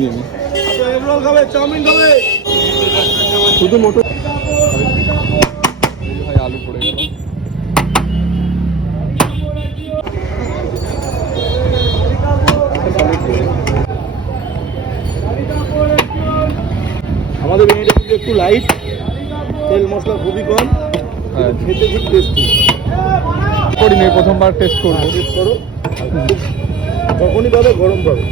নিয়ে নি। এগরোল খাবে, চাউমিন খাবে, শুধু মোটো ভাই আলু পড়ে গেল। আমাদের বিরিয়ানিটা কিন্তু একটু লাইট, তেল মশলা খুবই কম, হ্যাঁ খেতে খুব টেস্টি। করিনি, প্রথমবার টেস্ট করবো। টেস্ট করো, যখনই পাবে গরম পাবে।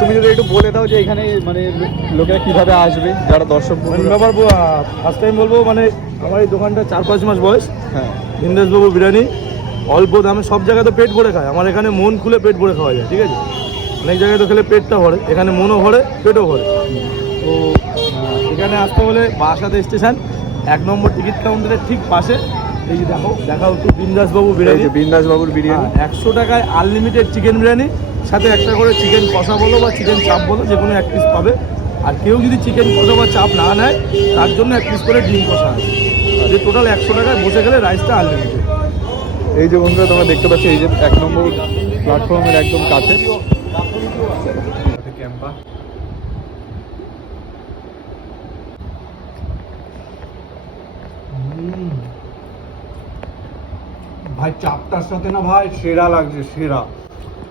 তুমি যদি একটু বলে দাও যে এখানে মানে লোকেরা কিভাবে আসবে, যারা দর্শক ব্যাপার ফার্স্ট টাইম বলবো, মানে আমার এই দোকানটা 4-5 মাস বয়স। হ্যাঁ, বিন্দাসবাবু বিরিয়ানি অল্প দামে, সব জায়গায় তো পেট ভরে খায়, আমার এখানে মন খুলে পেট ভরে খাওয়া যায়, ঠিক আছে। অনেক জায়গায় তো খেলে পেটটা ভরে, এখানে মনও ভরে পেটও ভরে। তো এখানে আসতে হলে বাসাতে স্টেশন 1 নম্বর টিকিট কাউন্টারের ঠিক পাশে। এই যে দেখাও একটু বিন্দাসবাবু বিরিয়ানি, বিন্দাসবাবুর বিরিয়ানি। 100 টাকায় আনলিমিটেড চিকেন বিরিয়ানি, সাথে একটা করে চিকেন কষা বলো বা চিকেন চাপ বলো, যে কোনো 1 পিস পাবে। আর কেউ যদি চিকেন কষা বা চাপ না নেয়, তার জন্য 1 পিস করে ডিম কষা আছে। যে টোটাল 100 টাকায় বসে গেলে রাইসটা আনলিমিটেড। এই যে বন্ধুরা তোমরা দেখতে পাচ্ছ, এই যে 1 নম্বর প্ল্যাটফর্মের একদম কাছে ক্যাম্পা। ভাই চাপটার সাথে না ভাই সেরা লাগছে, সেরা।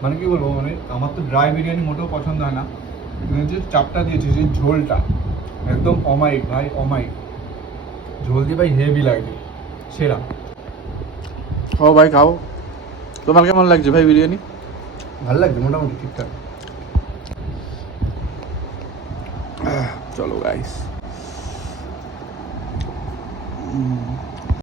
মানে কি বলবো, মানে আমার তো ড্রাই বিরিয়ানি মোটেও পছন্দ হয় না, কিন্তু যে চাপটা দিয়েছে, যে ঝোলটা একদম অমায়িক ভাই, অমায়িক ঝোল দিয়ে ভাই হেভি লাগছে, সেরা। ও ভাই খাও, তোমার কেমন লাগছে ভাই বিরিয়ানি? ভালো লাগছে মোটামুটি ঠিকঠাক। চলো গাইস।